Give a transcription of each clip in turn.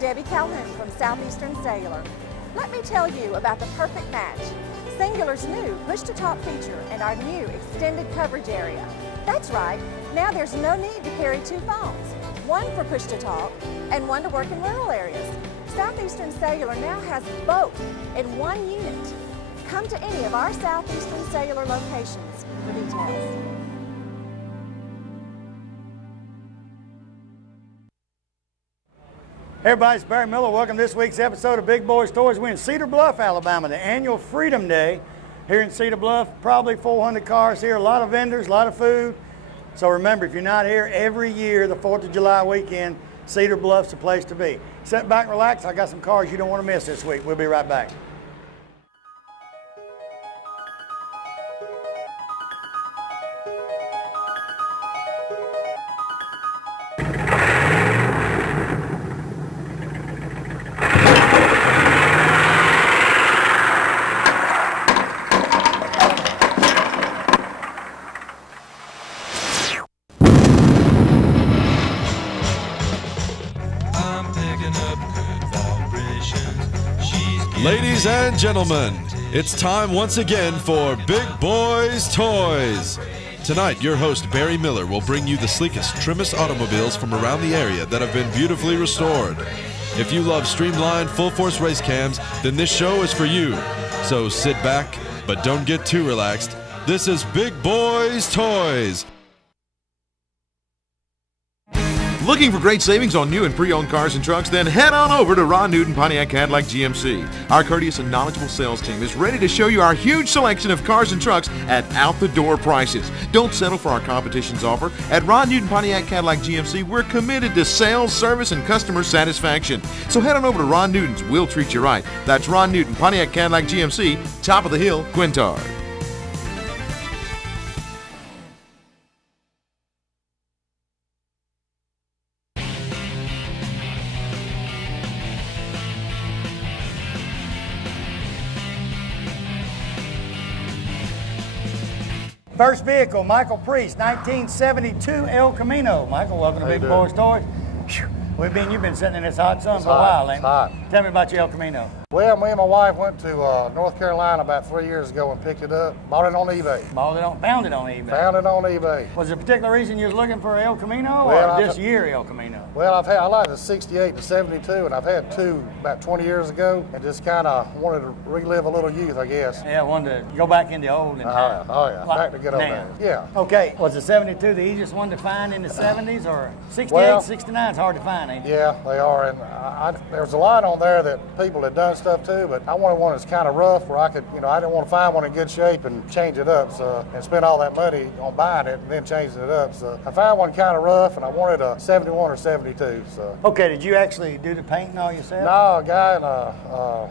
Debbie Calhoun from Southeastern Cellular. Let me tell you about the perfect match. Singular's new push-to-talk feature and our new extended coverage area. That's right, now there's no need to carry two phones, one for push-to-talk and one to work in rural areas. Southeastern Cellular now has both in one unit. Come to any of our Southeastern Cellular locations for details. Hey everybody, it's Barry Miller. Welcome to this week's episode of Big Boyz Toys. We're in Cedar Bluff, Alabama, the annual Freedom Day. Here in Cedar Bluff, probably 400 cars here, a lot of vendors, a lot of food. So remember, if you're not here every year, the 4th of July weekend, Cedar Bluff's the place to be. Sit back and relax. I got some cars you don't want to miss this week. We'll be right back. Ladies and gentlemen, it's time once again for Big Boyz Toys. Tonight, your host Barry Miller will bring you the sleekest, trimmest automobiles from around the area that have been beautifully restored. If you love streamlined, full-force race cams, then this show is for you. So sit back, but don't get too relaxed. This is Big Boyz Toys. Looking for great savings on new and pre-owned cars and trucks? Then head on over to Ron Newton Pontiac Cadillac GMC. Our courteous and knowledgeable sales team is ready to show you our huge selection of cars and trucks at out-the-door prices. Don't settle for our competition's offer. At Ron Newton Pontiac Cadillac GMC, we're committed to sales, service, and customer satisfaction. So head on over to Ron Newton's. We'll treat you right. That's Ron Newton Pontiac Cadillac GMC, top of the hill, Quintard. First vehicle, Michael Priest, 1972 El Camino. Michael, welcome to Big Boyz Toys. You've been sitting in this hot sun for a while, ain't you? Tell me about your El Camino. Well, me and my wife went to North Carolina about 3 years ago and picked it up. Bought it on eBay. Found it on eBay. Found it on eBay. Was there a particular reason you was looking for El Camino Well, or this year El Camino? Well, I like the 68 to 72, and I've had two about 20 years ago, and just kind of wanted to relive a little youth, I guess. Yeah, I wanted to go back into old. Oh yeah, back to good old days. Yeah. Okay, was the 72 the easiest one to find in the 70s, or 68, well, 69 is hard to find, ain't it? Yeah, they are, and there's a lot on there that people had done stuff to, but I wanted one that's kind of rough where I could, I didn't want to find one in good shape and change it up, and spend all that money on buying it and then changing it up. So I found one kind of rough, and I wanted a 71 or 72. So. Okay, did you actually do the painting all yourself? No, a guy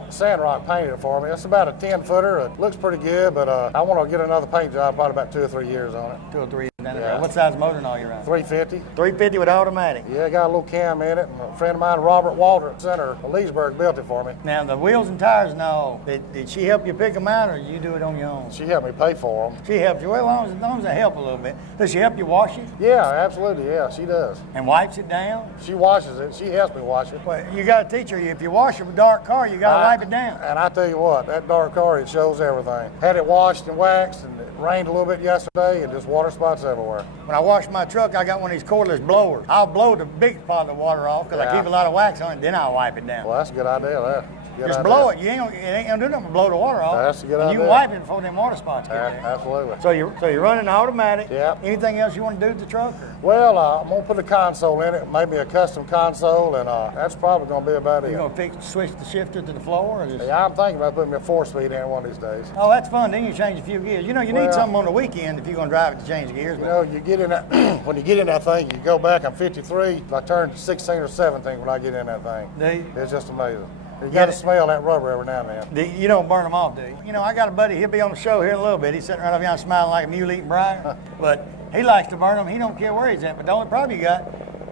in Sandrock painted it for me. It's about a 10-footer. It looks pretty good, but I want to get another paint job, probably about 2 or 3 years on it. 2 or 3 years. Yeah. What size motor and all you run? 350. 350 with automatic. Yeah, got a little cam in it. And a friend of mine, Robert Walter, Center of Leesburg, built it for me. Now, the wheels and tires and all, did she help you pick them out, or did you do it on your own? She helped me pay for them. She helped you? Well, as long as they help a little bit. Does she help you wash it? Yeah, absolutely, yeah, she does. And wipes it down? She washes it. She helps me wash it. Well, you got to teach her, if you wash a dark car, you got to wipe it down. And I tell you what, that dark car, it shows everything. Had it washed and waxed, and it rained a little bit yesterday, and just water spots everywhere. When I wash my truck, I got one of these cordless blowers. I'll blow the big part of the water off because I keep a lot of wax on it, then I'll wipe it down. Well, that's a good idea, that. Just blow it. It ain't gonna do nothing but blow the water off. That's a good idea. You can wipe it before them water spots get there. Absolutely. So you're running automatic. Yeah. Anything else you want to do with the truck? Or? Well, I'm gonna put a console in it, maybe a custom console, and that's probably gonna be about it. You gonna switch the shifter to the floor? Or just... Yeah, I'm thinking about putting me a 4-speed in it one of these days. Oh, that's fun. Then you change a few gears. You need something on the weekend if you're gonna drive it to change gears. You get in that when you get in that thing, you go back. I'm 53. I turned 16 or 17 when I get in that thing. Do you? It's just amazing. You got to smell that rubber every now and then. You don't burn them off, do you? I got a buddy, he'll be on the show here in a little bit. He's sitting right over here smiling like a mule eating briar. But he likes to burn them. He don't care where he's at. But the only problem you got,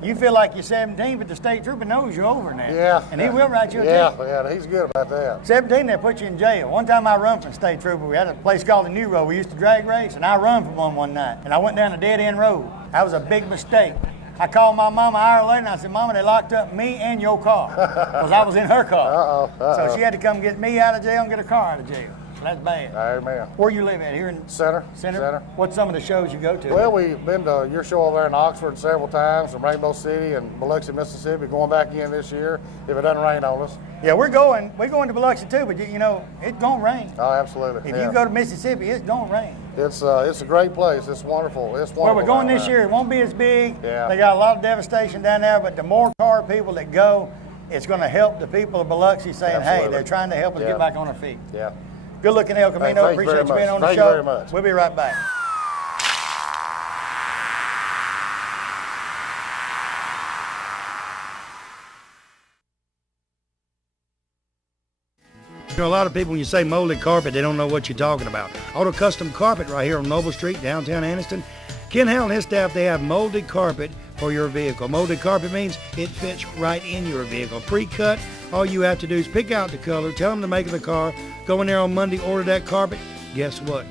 you feel like you're 17, but the state trooper knows you're over now. Yeah. And he will write you a ticket. Yeah, he's good about that. 17, they'll put you in jail. One time I run from state trooper. We had a place called the New Road. We used to drag race, and I run from one night. And I went down a dead-end road. That was a big mistake. I called my mama an hour later and I said, Mama, they locked up me and your car because I was in her car. So she had to come get me out of jail and get her car out of jail. So that's bad. Amen. Where you live at? Here in Center. What's some of the shows you go to? Well, we've been to your show over there in Oxford several times, from Rainbow City and Biloxi, Mississippi, going back in this year if it doesn't rain on us. Yeah, we're going to Biloxi too, but you know, it's gonna rain. Oh, absolutely. If you go to Mississippi, it's gonna rain. It's a great place. It's wonderful. It's wonderful. Well, we're going down this there. year. It won't be as big. Yeah. They got a lot of devastation down there, but the more car people that go, it's going to help the people of Biloxi saying, Absolutely. hey, they're trying to help us get back on our feet. Yeah. Good looking, El Camino. Thank you very Appreciate you being much. on the Thank show. you very much. We'll be right back. You know, a lot of people, when you say molded carpet, they don't know what you're talking about. Auto Custom Carpet right here on Noble Street, downtown Anniston. Ken Howell and his staff, they have molded carpet for your vehicle. Molded carpet means it fits right in your vehicle. Pre-cut, all you have to do is pick out the color, tell them the make of the car, go in there on Monday, order that carpet. Guess what?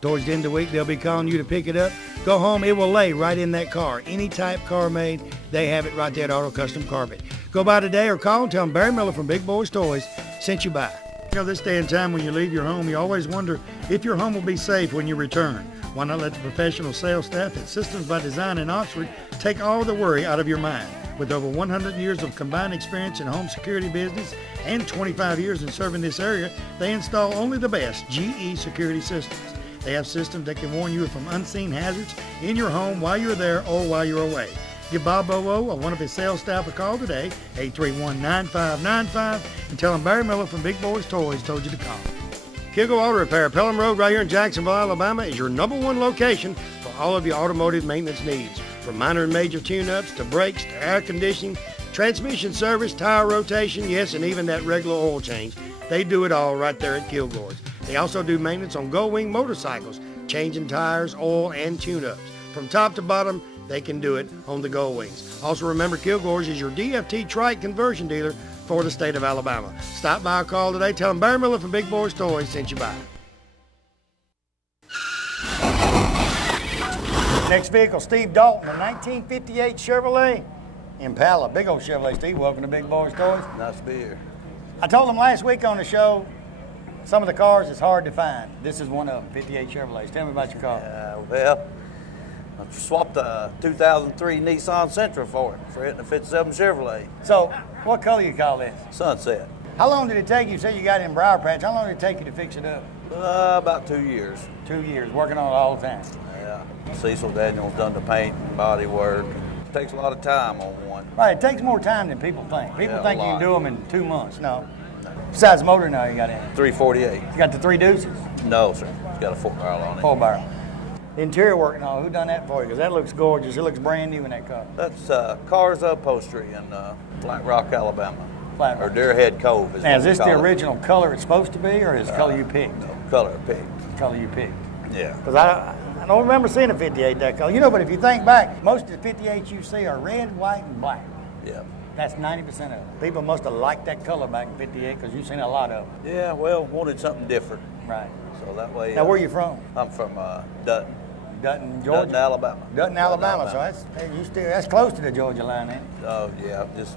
Towards the end of the week, they'll be calling you to pick it up. Go home, it will lay right in that car. Any type car made, they have it right there at Auto Custom Carpet. Go by today or call and tell them Barry Miller from Big Boyz Toys sent you by. You know, this day and time when you leave your home, you always wonder if your home will be safe when you return. Why not let the professional sales staff at Systems by Design in Oxford take all the worry out of your mind? With over 100 years of combined experience in home security business and 25 years in serving this area, they install only the best GE security systems. They have systems that can warn you from unseen hazards in your home while you're there or while you're away. Give Bob Bowo or one of his sales staff a call today, 831-9595, and tell him Barry Miller from Big Boyz Toys told you to call. Kilgo Auto Repair, Pelham Road right here in Jacksonville, Alabama is your #1 location for all of your automotive maintenance needs. From minor and major tune-ups to brakes to air conditioning, transmission service, tire rotation, yes, and even that regular oil change. They do it all right there at Kilgore's. They also do maintenance on Gold Wing motorcycles, changing tires, oil, and tune-ups. From top to bottom, they can do it on the Gold Wings. Also remember, Kilgore's is your DFT trike conversion dealer for the state of Alabama. Stop by or call today. Tell them Barry Miller from Big Boyz Toys sent you by. Next vehicle, Steve Dalton, a 1958 Chevrolet Impala. Big old Chevrolet, Steve. Welcome to Big Boyz Toys. Nice to be here. I told them last week on the show, some of the cars is hard to find. This is one of them, 58 Chevrolets. Tell me about your car. Well, I swapped a 2003 Nissan Sentra for it in a 57 Chevrolet. So, what color you call this? Sunset. How long did it take you? Say you got it in Briar Patch. How long did it take you to fix it up? About 2 years. 2 years, working on it all the time. Yeah. Cecil Daniels done the paint and body work. Takes a lot of time on one. Right, it takes more time than people think. People Yeah, think a you can lot. do them in 2 months. No. Besides the motor now you got in it. 348. You got the 3 deuces, No, sir. It's got a 4-barrel on it. 4 barrel. Interior work and all, who done that for you? Because that looks gorgeous. It looks brand new in that car. That's Cars Upholstery in Flat Rock, Alabama. Flat Or Rock. Deerhead Cove. Now, what is we this the call it. original color it's supposed to be, or is it the color you picked? No, color picked. Color you picked. Yeah. Because I don't remember seeing a 58 that color. You know, but if you think back, most of the 58s you see are red, white, and black. Yeah. That's 90% of them. People must have liked that color back in 58 because you've seen a lot of them. Yeah, well, wanted something different. Right. So that way. Now, where you from? I'm from Dutton. Dutton, Georgia? Dutton, Alabama. Dutton, Alabama. So that's close to the Georgia line, then. Oh, yeah, just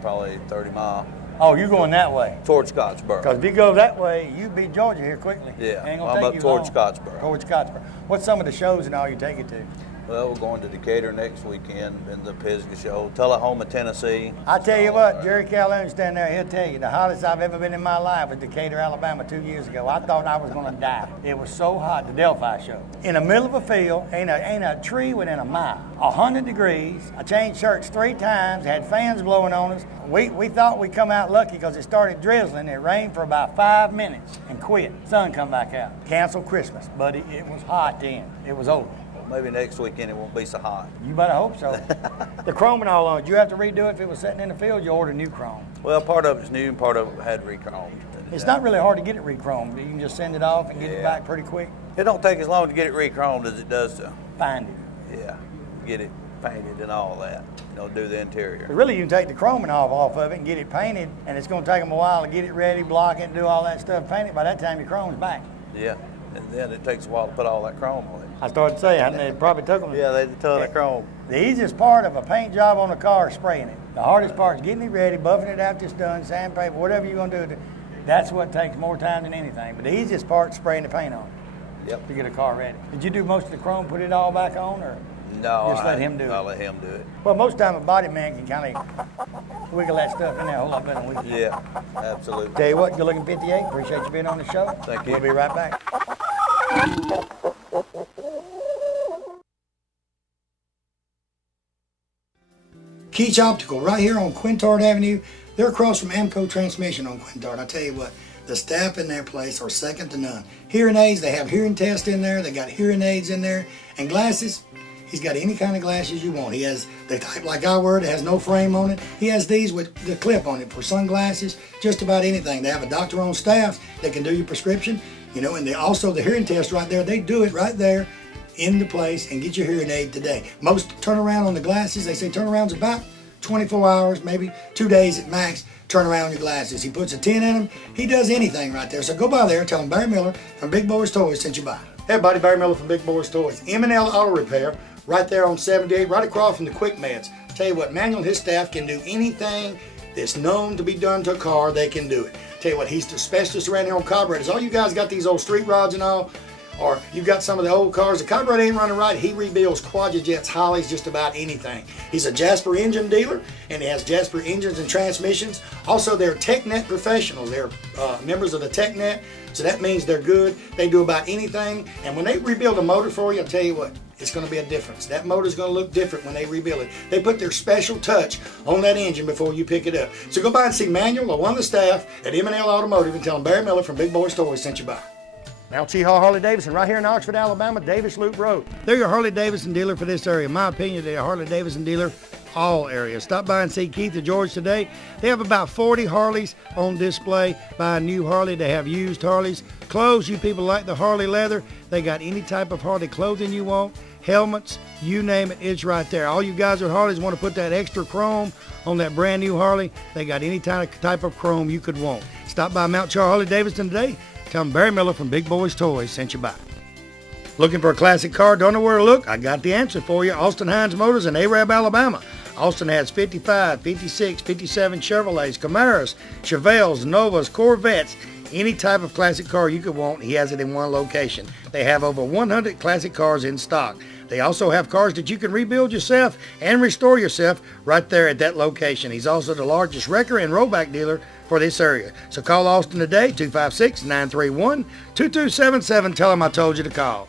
probably 30 miles. Oh, you're going that way. Towards Scottsboro. Because if you go that way, you beat Georgia here quickly. Yeah, Ain't well, gonna I'm take up you towards long. Scottsboro. Towards Scottsboro. What's some of the shows and all you take it to? Well, we're going to Decatur next weekend in the Pisgah show. Tullahoma, Tennessee. I tell you what, Jerry Calhoun standing there, he'll tell you, the hottest I've ever been in my life was Decatur, Alabama 2 years ago. I thought I was going to die. It was so hot, the Delphi show. In the middle of a field, ain't a tree within a mile. 100 degrees. I changed shirts 3 times, had fans blowing on us. We thought we'd come out lucky because it started drizzling. It rained for about 5 minutes and quit. Sun come back out. Canceled Christmas, buddy. It was hot then. It was over. Maybe next weekend it won't be so hot. You better hope so. The chrome and all on it, you have to redo it if it was sitting in the field, you order new chrome. Well, part of it's new and part of it had re-chromed. It's not really hard to get it re-chromed. You can just send it off and get it back pretty quick. It don't take as long to get it re-chromed as it does to, Find it. yeah, get it painted and all that. You know, do the interior. But really, you can take the chroming off of it and get it painted, and it's going to take them a while to get it ready, block it, do all that stuff, paint it. By that time, your chrome's back. Yeah, and then it takes a while to put all that chrome on it. I started saying, it probably took them. Yeah, they did a ton of chrome. The easiest part of a paint job on a car is spraying it. The hardest part is getting it ready, buffing it after it's done, sandpaper, whatever you're going to do. That's what takes more time than anything. But the easiest part is spraying the paint on it. Yep. To get a car ready. Did you do most of the chrome, put it all back on, or No, just let him do it? I'll let him do it. Well, most time a body man can kind of wiggle that stuff in there a whole lot better than we can. Yeah, absolutely. Tell you what, good looking 58. Appreciate you being on the show. Thank you. We'll be right back. Keach Optical, right here on Quintard Avenue. They're across from Amco Transmission on Quintard. I tell you what, the staff in their place are second to none. Hearing aids, they have hearing tests in there. They got hearing aids in there. And glasses, he's got any kind of glasses you want. He has the type like I wear that has no frame on it. He has these with the clip on it for sunglasses, just about anything. They have a doctor on staff that can do your prescription, you know, and they also the hearing test right there. They do it right there in the place and get your hearing aid today. Most turnaround on the glasses, they say turnaround's about 24 hours, maybe 2 days at max. Turn around your glasses. He puts a 10 in them. He does anything right there. So go by there and tell him Barry Miller from Big Boyz Toyz sent you by. Hey everybody, Barry Miller from Big Boyz Toyz. M&L Auto Repair, right there on 78, right across from the Quick Meds. Tell you what, Manuel and his staff can do anything that's known to be done to a car, they can do it. Tell you what, he's the specialist around here on carburetors. All you guys got these old street rods and all, or you've got some of the old cars, the carburetor ain't running right, he rebuilds Quadrajets, Hollies, just about anything. He's a Jasper engine dealer, and he has Jasper engines and transmissions. Also, they're TechNet professionals. They're members of the TechNet, so that means they're good. They do about anything, and when they rebuild a motor for you, I'll tell you what, it's going to be a difference. That motor's going to look different when they rebuild it. They put their special touch on that engine before you pick it up. So go by and see Manuel or one of the staff at M&L Automotive and tell them Barry Miller from Big Boyz Toyz sent you by. Now Cheehaw Harley Davidson, right here in Oxford, Alabama, Davis Loop Road. They're your Harley Davidson dealer for this area. In my opinion, they're a Harley Davidson dealer all areas. Stop by and see Keith or George today. They have about 40 Harleys on display. Buy a new Harley. They have used Harleys. Clothes, you people like the Harley leather. They got any type of Harley clothing you want. Helmets, you name it, it's right there. All you guys with Harleys want to put that extra chrome on that brand new Harley. They got any type of chrome you could want. Stop by Mount Char Harley Davidson today. Tell them Barry Miller from Big Boyz Toyz sent you by. Looking for a classic car? Don't know where to look? I got the answer for you. Austin Hines Motors in Arab, Alabama. Austin has 55, 56, 57 Chevrolets, Camaros, Chevelles, Novas, Corvettes, any type of classic car you could want, he has it in one location. They have over 100 classic cars in stock. They also have cars that you can rebuild yourself and restore yourself right there at that location. He's also the largest wrecker and rollback dealer for this area. So call Austin today, 256-931-2277. Tell him I told you to call.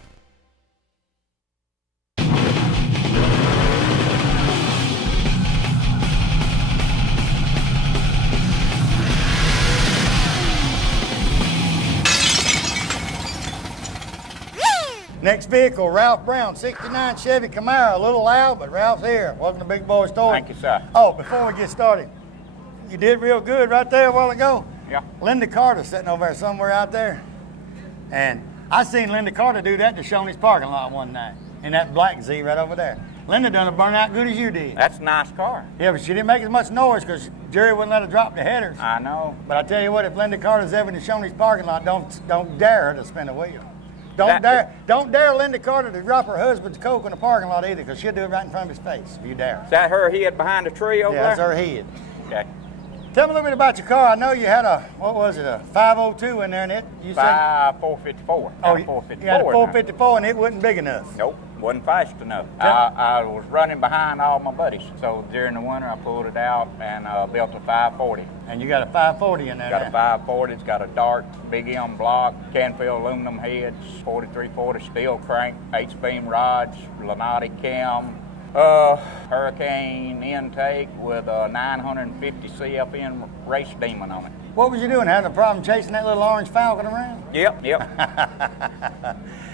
Next vehicle, Ralph Brown, 69 Chevy Camaro. A little loud, but Ralph's here. Welcome to Big Boyz Toyz. Thank you, sir. Oh, before we get started, you did real good right there a while ago. Yeah. Linda Carter sitting over there somewhere out there. And I seen Linda Carter do that to Shoney's parking lot one night in that black Z right over there. Linda done a burnout good as you did. That's a nice car. Yeah, but she didn't make as much noise because Jerry wouldn't let her drop the headers. I know. But I tell you what, if Linda Carter's ever in Shoney's parking lot, don't dare her to spin a wheel. Don't dare Linda Carter to drop her husband's Coke in the parking lot either, because she'll do it right in front of his face if you dare. Is that her head behind the tree over there? Yeah, that's her head. Okay. Tell me a little bit about your car. I know you had a 502 in there, and you said 454. Oh, Got a 454. you had a 454, and it wasn't big enough. Nope, wasn't fast enough. I was running behind all my buddies, so during the winter I pulled it out and built a 540. And you got a 540 in there. Got a 540. It's got a dark Big M block, Canfield aluminum heads, 4340 steel crank, H-beam rods, Lanati cam. Hurricane intake with a 950 CFN race demon on it. What was you doing? Having a problem chasing that little orange Falcon around? Yep.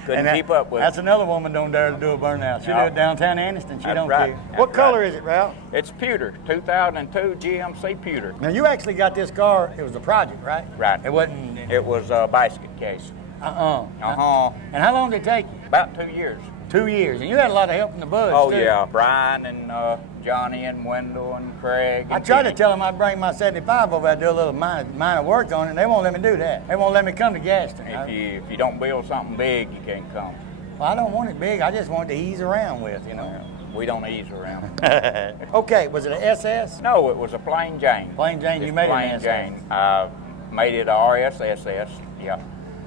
Couldn't keep up with it. That's another woman don't dare to do a burnout. She do it downtown Anniston. She don't right. care. That's What color right. is it, Ralph? It's pewter, 2002 GMC pewter. Now you actually got this car. It was a project, right? Right. It wasn't. It was a basket case. And how long did it take you? About 2 years. 2 years. And you had a lot of help from the buds, Oh too. yeah, Brian and Johnny and Wendell and Craig. And I tried to Kenny. tell them I'd bring my 75 over and do a little minor work on it, and they won't let me do that. They won't let me come to Gaston. If you don't build something big, you can't come. Well, I don't want it big. I just want it to ease around with, you know. We don't ease around. Okay, was it an SS? No, it was a plain Jane. Plain Jane, you Just made it an plain SS. Jane. I made it a RSSS, yeah.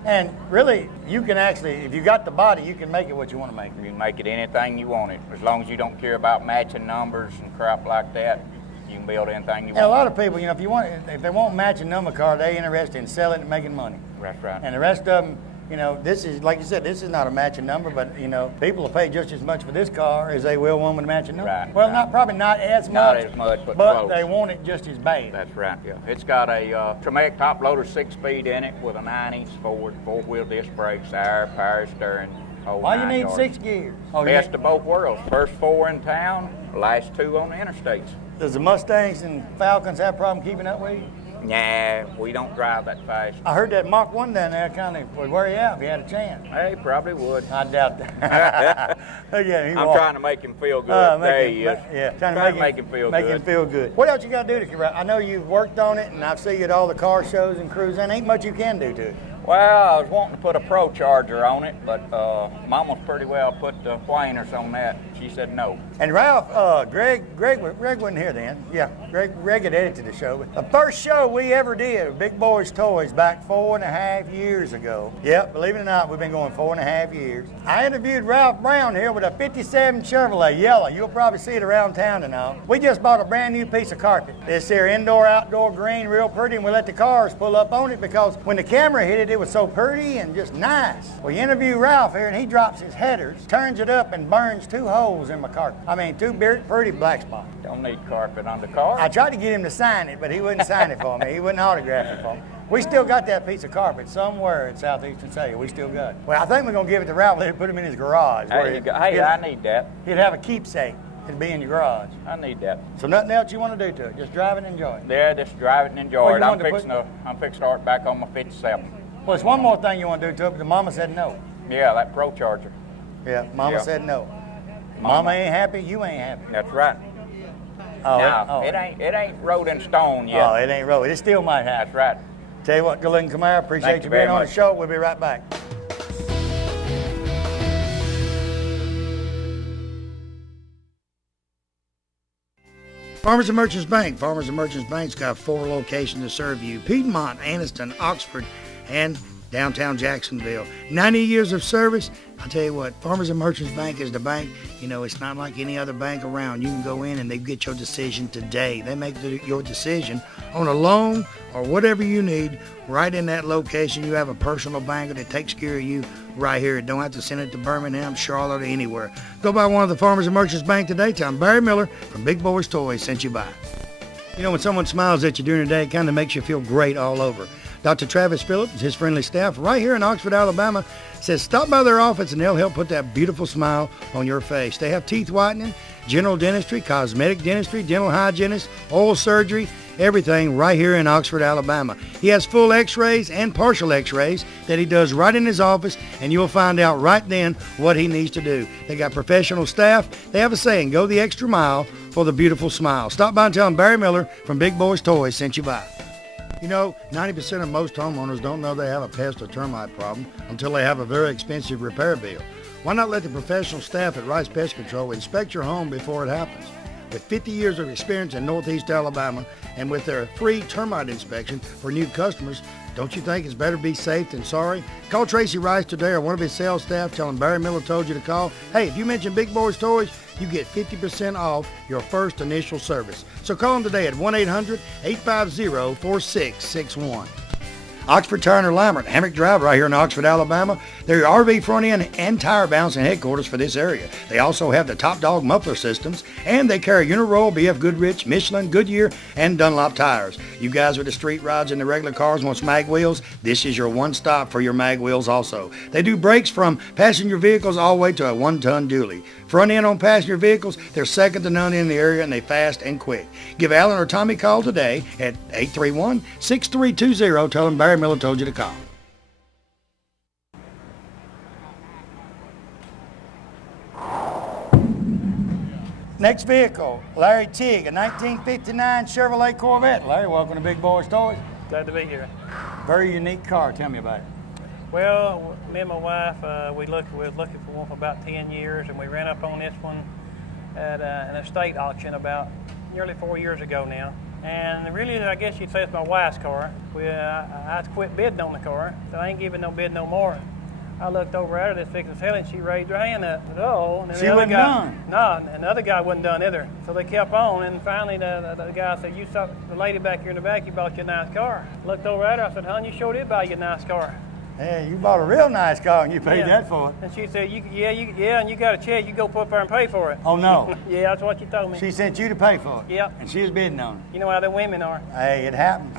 And really, you can actually, if you got the body, you can make it what you want to make it. You can make it anything you want it. As long as you don't care about matching numbers and crap like that, you can build anything you And a want. lot of people, if they want matching number car, they're interested in selling and making money. That's right. And the rest of them, this is, like you said, this is not a matching number, but, people will pay just as much for this car as they will one with a matching number. Right, Well, right. Probably not as much. Not as much, but close. they want it just as bad. That's right, yeah. It's got a Traumatic top loader 6-speed in it with a 9-inch Ford, 4-wheel disc brakes, air, power steering. Why you 9 need yards. 6 gears? Oh, Best of both worlds. First 4 in town, last 2 on the interstates. Does the Mustangs and Falcons have a problem keeping up with you? Nah, we don't drive that fast. I heard that Mach 1 down there kind of would wear you out if you had a chance. Hey, probably would. I doubt that. Yeah, I'm trying to make him feel good. There he is. Trying to make him feel make good. him feel good. What else you got to do to keep right? I know you've worked on it, and I've seen you at all the car shows and cruising. Ain't much you can do to it. Well, I was wanting to put a Pro Charger on it, but Mama's pretty well put the whiners on that. She said no. And Ralph, Greg wasn't here then. Yeah, Greg had edited the show. But the first show we ever did, Big Boyz Toys, back 4.5 years ago. Yep, believe it or not, we've been going 4.5 years. I interviewed Ralph Brown here with a 57 Chevrolet yellow. You'll probably see it around town and all. We just bought a brand new piece of carpet. This here indoor-outdoor green, real pretty, and we let the cars pull up on it because when the camera hit it, it was so pretty and just nice. We interview Ralph here, and he drops his headers, turns it up, and burns 2 holes in my carpet. I mean, 2 pretty black spots. Don't need carpet on the car. I tried to get him to sign it, but he wouldn't sign it for me. He wouldn't autograph it for me. We still got that piece of carpet somewhere in southeastern Cellular. We still got it. Well, I think we're going to give it to Ralph and put him in his garage. Hey, I need that. He'd have a keepsake. It'd be in your garage. I need that. So nothing else you want to do to it? Just drive it and enjoy it? Yeah, just drive it and enjoy Well, it. you I'm wanted to fixing to start back on my 57. Well, there's one more thing you want to do to it, but the mama said no. Yeah, that Pro Charger. Yeah, mama Yeah. said no. Mama ain't happy, you ain't happy. That's right. Oh, Now, it ain't rolled in stone yet. Oh, it ain't road. It still might happen. That's right. Tell you what, good looking Camaro. Appreciate Thank you you being very on the much. show. We'll be right back. Farmers and Merchants Bank. Farmers and Merchants Bank's got 4 locations to serve you. Piedmont, Anniston, Oxford, and downtown Jacksonville. 90 years of service. I'll tell you what, Farmers and Merchants Bank is the bank. It's not like any other bank around. You can go in and they get your decision today. They make your decision on a loan or whatever you need right in that location. You have a personal banker that takes care of you right here. Don't have to send it to Birmingham, Charlotte, or anywhere. Go by one of the Farmers and Merchants Bank today. Tell them Barry Miller from Big Boyz Toys sent you by. When someone smiles at you during the day, it kind of makes you feel great all over. Dr. Travis Phillips and his friendly staff right here in Oxford, Alabama, says stop by their office and they'll help put that beautiful smile on your face. They have teeth whitening, general dentistry, cosmetic dentistry, dental hygienist, oral surgery, everything right here in Oxford, Alabama. He has full x-rays and partial x-rays that he does right in his office, and you'll find out right then what he needs to do. They got professional staff. They have a saying, go the extra mile for the beautiful smile. Stop by and tell them Barry Miller from Big Boyz Toys sent you by. 90% of most homeowners don't know they have a pest or termite problem until they have a very expensive repair bill. Why not let the professional staff at Rice Pest Control inspect your home before it happens? With 50 years of experience in Northeast Alabama and with their free termite inspection for new customers, don't you think it's better be safe than sorry? Call Tracy Rice today or one of his sales staff. Tell him Barry Miller told you to call. Hey, if you mention Big Boyz Toys, you get 50% off your first initial service. So call them today at 1-800-850-4661. Oxford Tire and Alignment, Hammock Drive right here in Oxford, Alabama. They're your RV front end and tire balancing headquarters for this area. They also have the Top Dog muffler systems, and they carry Uniroyal, BF Goodrich, Michelin, Goodyear, and Dunlop tires. You guys with the street rides and the regular cars want mag wheels? This is your one stop for your mag wheels also. They do brakes from passenger vehicles all the way to a 1-ton dually. Front end on passenger vehicles, they're second to none in the area, and they fast and quick. Give Alan or Tommy a call today at 831-6320. Tell them Barry Miller told you to call. Next vehicle, Larry Teague, a 1959 Chevrolet Corvette. Larry, welcome to Big Boyz Toys. Glad to be here. Very unique car. Tell me about it. Well, me and my wife, we were looking for one for about 10 years, and we ran up on this one at an estate auction about nearly 4 years ago now. And really, I guess you'd say it's my wife's car. I quit bidding on the car, so I ain't giving no bid no more. I looked over at her, this fixing to sell it, and she raised her hand up. Uh-oh. And then She wasn't done? No, and the other guy wasn't done either. So they kept on, and finally the guy said, "You saw the lady back here in the back, you bought you a nice car." Looked over at her, I said, "Hon, you sure did buy you a nice car." Hey, you bought a real nice car and you paid Yeah. that for it. And she said, yeah, and you got a check, you go put up there and pay for it. Oh, no. Yeah, that's what she told me. She sent you to pay for it? Yep. And she was bidding on it? You know how the women are. Hey, it happened.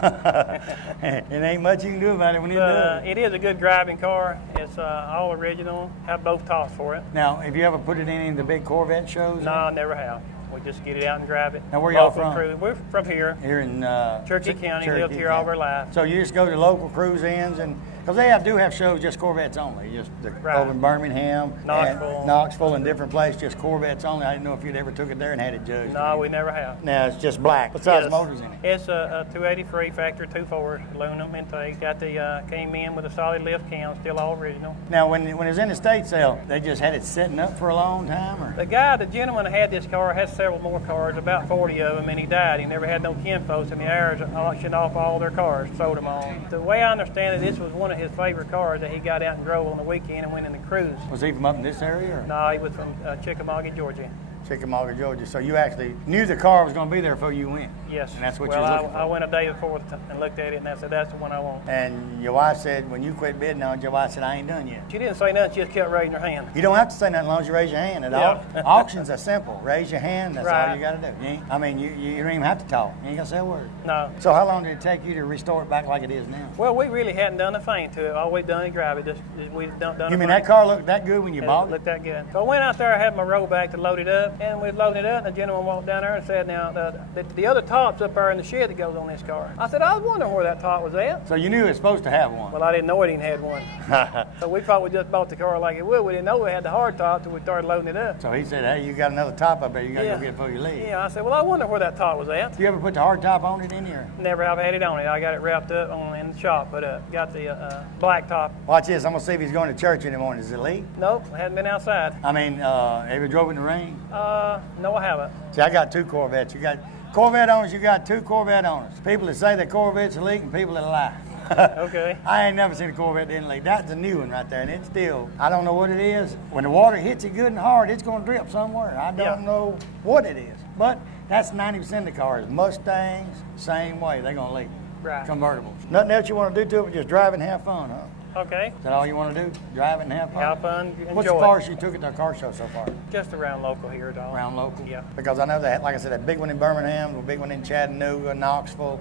It ain't much you can do about it when you do it. It is a good driving car. It's all original. Have both tops for it. Now, have you ever put it in any of the big Corvette shows? No, I never have. We just get it out and drive it. Now, where y'all Local from? Cruise. We're from here. Here in Cherokee County. Cherokee Lived here all of our life. So you just go to local cruise-ins, and because do have shows just Corvettes only, just Right. over in Birmingham, Knoxville. and Knoxville, and different places, just Corvettes only. I didn't know if you'd ever took it there and had it judged. No, we never have. Now it's just black. What size Yes. motors in it? It's a 283 factory 2.4 aluminum intake. Got the came in with a solid lift cam, still all original. Now, when it was in the state sale, they just had it sitting up for a long time, or? The gentleman that had this car, has several more cars, about 40 of them, and he died. He never had no kinfolks, and the heirs auctioned off all their cars, sold them all. The way I understand it, this was one of his favorite cars that he got out and drove on the weekend and went in the cruise. Was he from up in this area, or? No, he was from Chickamauga, Georgia. Chickamauga, Georgia. So you actually knew the car was going to be there before you went? Yes. And that's what well, you were looking for? I went a day before and looked at it, and I said, that's the one I want. And your wife said, when you quit bidding on it, your wife said, I ain't done yet. She didn't say nothing, she just kept raising her hand. You don't have to say nothing as long as you raise your hand. Auctions are simple. Raise your hand, that's all Right. you got to do. You don't even have to talk. You ain't got to say a word. No. So how long did it take you to restore it back like it is now? Well, we really hadn't done a thing to it. All we've done is drive it. We've done You mean that car looked that good when you bought it? Looked that good. So I went out there, I had my roll back to load it up, and we loaded it up, and the gentleman walked down there and said, now, the other top's up there in the shed that goes on this car. I said, I was wondering where that top was at. So you knew it was supposed to have one? Well, I didn't know it even had one. So we thought we just bought the car like it would. We didn't know it had the hard top till we started loading it up. So he said, hey, you got another top up there. You got to go get it before you leave. Yeah, I said, well, I wonder where that top was at. You ever put the hard top on it in here? Never have had it on it. I got it wrapped up in the shop, but got the black top. Watch this. I'm going to see if he's going to church in the morning. Is it Lee? Nope, I hadn't been outside. I mean, have you drove in the rain? No, I haven't. See, I got two Corvettes. You got Corvette owners, you got two Corvette owners. People that say that Corvettes are leaking, people that lie. Okay. I ain't never seen a Corvette that didn't leak. That's a new one right there, and it's still, I don't know what it is. When the water hits it good and hard, it's going to drip somewhere. I don't know what it is. But that's 90% of the cars. Mustangs, same way. They're going to leak. Right. Convertibles. Nothing else you want to do to it but just drive and have fun, huh? Okay. Is that all you want to do? Drive it and have fun? Have fun, What's enjoy the it. farthest you took it to a car show so far? Just around local here, dog. Around local? Yeah. Because I know they had, like I said, that big one in Birmingham, a big one in Chattanooga, Knoxville,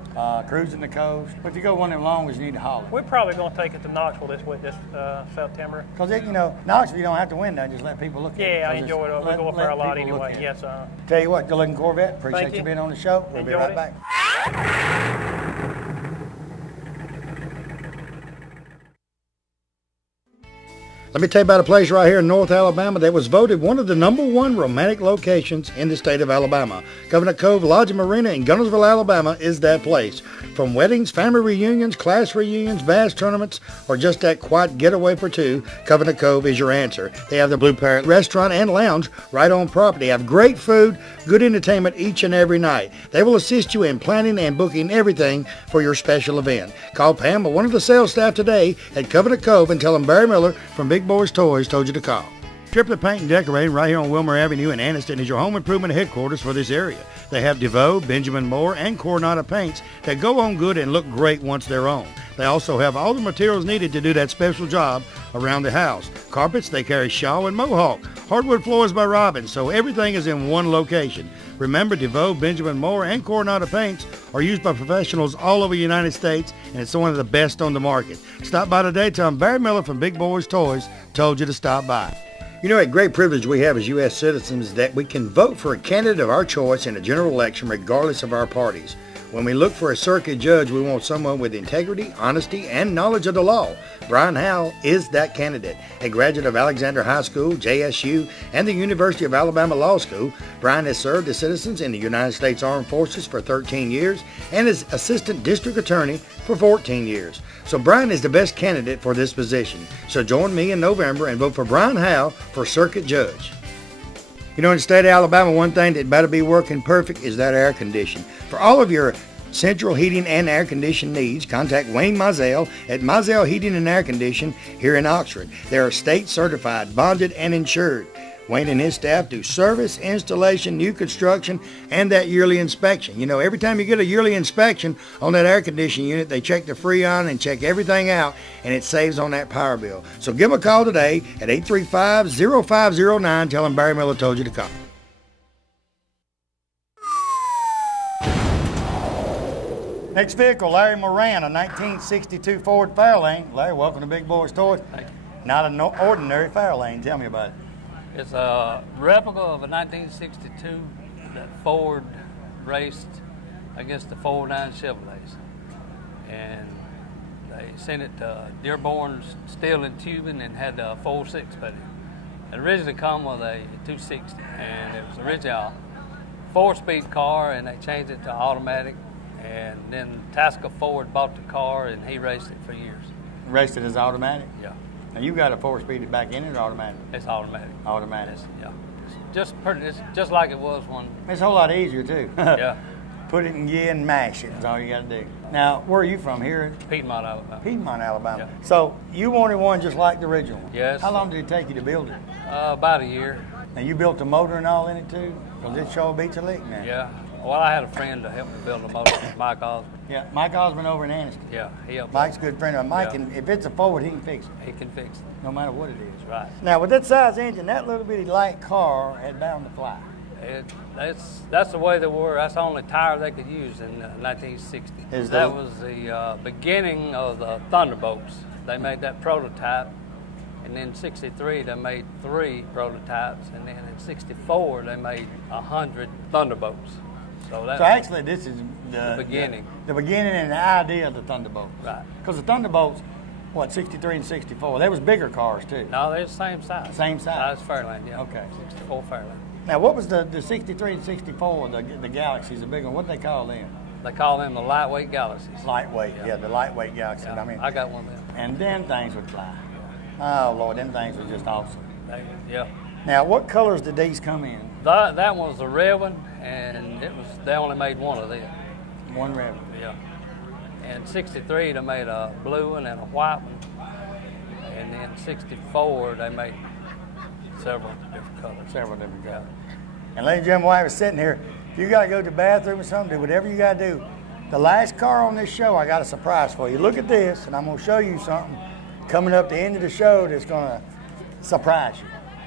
cruising the coast. But if you go one of them long ones, you need to holler. We're probably going to take it to Knoxville this September. Because, Knoxville, you don't have to win that. Just let people look at it. Yeah, I 'Cause enjoy it. We let- go up there let a lot people look anyway. at it. Yes, Tell you what, good looking Corvette. Appreciate Thank you you. being on the show. We'll be Enjoyed right it. back. Let me tell you about a place right here in North Alabama that was voted one of the #1 romantic locations in the state of Alabama. Covenant Cove Lodge and Marina in Gunnersville, Alabama is that place. From weddings, family reunions, class reunions, bass tournaments, or just that quiet getaway for two, Covenant Cove is your answer. They have the Blue Parrot restaurant and lounge right on property. They have great food, good entertainment each and every night. They will assist you in planning and booking everything for your special event. Call Pam or one of the sales staff today at Covenant Cove and tell them Barry Miller from Big Boyz Toyz told you to call. Triplet Paint and Decorating right here on Wilmer Avenue in Anniston is your home improvement headquarters for this area. They have DeVoe, Benjamin Moore, and Coronado paints that go on good and look great once they're on. They also have all the materials needed to do that special job around the house. Carpets, they carry Shaw and Mohawk. Hardwood floors by Robbins, so everything is in one location. Remember, DeVoe, Benjamin Moore, and Coronado paints are used by professionals all over the United States, and it's one of the best on the market. Stop by today. Tell them Barry Miller from Big Boyz Toyz told you to stop by. You know, a great privilege we have as U.S. citizens is that we can vote for a candidate of our choice in a general election regardless of our parties. When we look for a circuit judge, we want someone with integrity, honesty, and knowledge of the law. Brian Howell is that candidate. A graduate of Alexander High School, JSU, and the University of Alabama Law School, Brian has served as citizens in the United States Armed Forces for 13 years and as Assistant District Attorney for 14 years. So Brian is the best candidate for this position. So join me in November and vote for Brian Howell for Circuit Judge. You know, in the state of Alabama, one thing that better be working perfect is that air condition. For all of your central heating and air condition needs, contact Wayne Mizell at Mizell Heating and Air Condition here in Oxford. They are state certified, bonded, and insured. Wayne and his staff do service, installation, new construction, and that yearly inspection. You know, every time you get a yearly inspection on that air conditioning unit, they check the Freon and check everything out, and it saves on that power bill. So give them a call today at 835-0509. Tell them Barry Miller told you to call. Next vehicle, Larry Moran, a 1962 Ford Fairlane. Larry, welcome to Big Boyz Toyz. Thank you. Not an ordinary Fairlane. Tell me about it. It's a replica of a 1962 that Ford raced against the 49 Chevrolets. And they sent it to Dearborn Steel and Tubing and had a 4.6 put in. It originally come with a 260, and it was originally a 4-speed car, and they changed it to automatic. And then Tasca Ford bought the car, and he raced it for years. Raced it as automatic? Yeah. Now you got a 4-speed back in it or automatic? It's automatic. Automatic. Yeah. It's just like it was when. It's a whole lot easier too. Yeah. Put it in gear and mash it. That's all you got to do. Now, where are you from? Here? Piedmont, Alabama. Piedmont, Alabama. Yeah. So you wanted one just like the original one? Yes. How long did it take you to build it? About a year. Now you built the motor and all in it too? Because it sure beats a lick now. Yeah. Well, I had a friend to help me build the motor, Mike Osborne. Yeah, Mike Osborne over in Anniston. Yeah, he helped. Mike's a good friend of mine. Mike, Yeah. and if it's a Ford, he can fix it, He can fix it. no matter what it is. Right. Now, with that size engine, that little bitty light car had bound to fly. That's the way they were. That's the only tire they could use in 1960. That was the beginning of the Thunderbolts. They made that prototype, and then in '63 they made 3 prototypes, and then in '64 they made 100 Thunderbolts. So actually, this is the beginning. The beginning and the idea of the Thunderbolts. Right. Because the Thunderbolts, what, 63 and 64, they was bigger cars too. No, they're the same size. Same size? Size Fairlane, yeah. Okay. 64 Fairlane. Now, what was the 63 and 64, the Galaxies, the big one, what did they call them? They call them the lightweight Galaxies. Lightweight, yeah, the lightweight Galaxies. Yeah, I mean, I got one of them. and them things would fly. Oh, Lord, them things were just awesome. Yeah. Now, what colors did these come in? That one was the red one, and they only made one of them. One red one. Yeah. And '63 they made a blue one and a white one, and then '64 they made several different colors. Several different colors. And ladies and gentlemen, while I was sitting here, if you got to go to the bathroom or something, do whatever you got to do. The last car on this show, I got a surprise for you. Look at this, and I'm going to show you something coming up the end of the show that's going to surprise you.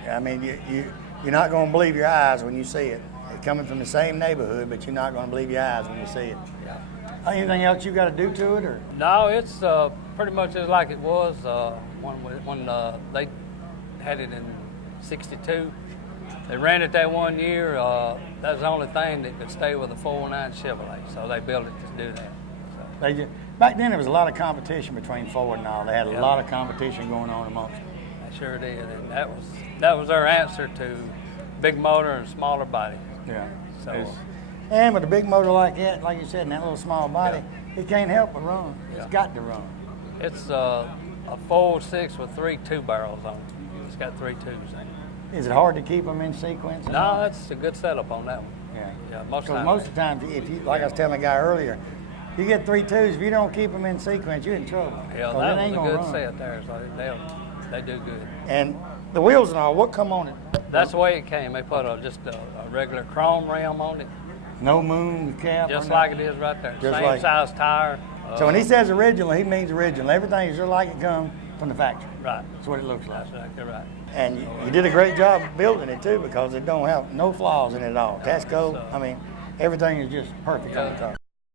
I mean, you're not going to believe your eyes when you see it. It's coming from the same neighborhood, but you're not going to believe your eyes when you see it. Yeah. Anything else you got to do to it, or? No, it's pretty much just like it was when they had it in '62. They ran it that one year. That was the only thing that could stay with a 409 Chevrolet, so they built it to do that. So. Back then, there was a lot of competition between Ford and all. They had a lot of competition going on amongst them. They sure did, and that was their answer to big motor and smaller body. Yeah. So. And with a big motor like that, like you said, and that little small body, it can't help but run. It's got to run. It's a 4.6 with 3 2-barrels on it. It's got 3 tubes in it. Is it hard to keep them in sequence? No, that's a good setup on that one. Yeah. Most of the time, if you, like I was telling a guy earlier, you get 3 twos, if you don't keep them in sequence, you're in trouble. Yeah, that was a good set there, so they do good. And the wheels and all, what come on it? That's the way it came. They put just a regular chrome rim on it. No moon cap? Just like it is right there. Just Same like size tire. So when he says original, he means original. Everything is just like it comes from the factory. Right. That's what it looks like. That's exactly right. And you did a great job building it too, because it don't have no flaws in it at all. Tasco, I mean, everything is just perfect on the car.